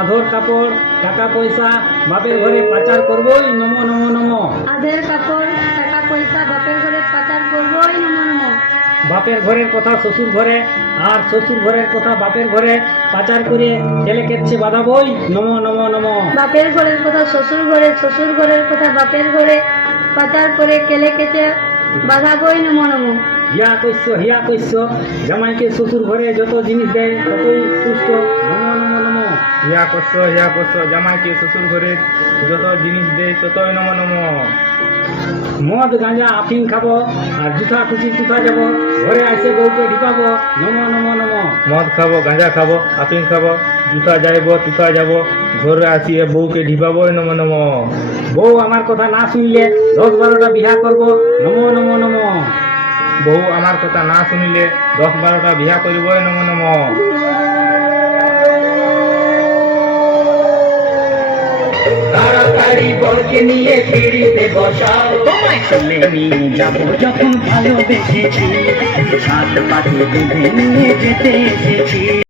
আদর কাপড় টাকা পয়সা বাপের ঘরে পাচার করবই নম নম নম। আদের কাপড় টাকা পয়সা বাপের ঘরে পাচার করবোই নম নম। বাপের ঘরের কথা শ্বশুর ঘরে আর শ্বশুর ঘরের কথা বাপের ঘরে পাচার করে ছেলে কেচ্ছে বাঁধাবই নম নম নম। বাপের ঘরের কথা শ্বশুর ঘরে শ্বশুর ঘরের কথা বাপের ঘরে পাচার করে কেলে কেচে বাঁধাবই নম নম। হিয়া কইস হিয়া কইস জামাইকে শ্বশুর ঘরে যত জিনিস দেয় ততই পুষ্ট নম নম নম। ইয়া করছ ইয়া করছ জামাইকে শ্বশুর ঘরে যত জিনিস দেয় ততই নম নম। মদ গাঁজা আফিং খাব আর জুথা খুশি তুথা যাব ঘরে আসে বউকে ঢিপাবো নম নম নম। মদ খাব গাঁজা খাব আপিং খাব জুতা যাইব তুতা যাব ঘরে আসিয়ে বউকে ঢিপাবো নম নম। বউ আমার কথা না শুনলে দশ বারোটা বিহা করব নম নম নম। বউ আমার কথা না শুনিলে দশ বারোটা বিয়া করিব নম নম। তাড়াতাড়ি বরকে নিয়ে সিঁড়িতে বসাও। তোমায় চলে নিয়ে যাব যখন ভালোবেসেছি। সাত পাঠিয়ে বেঁধে নিয়ে যেতে এসেছি।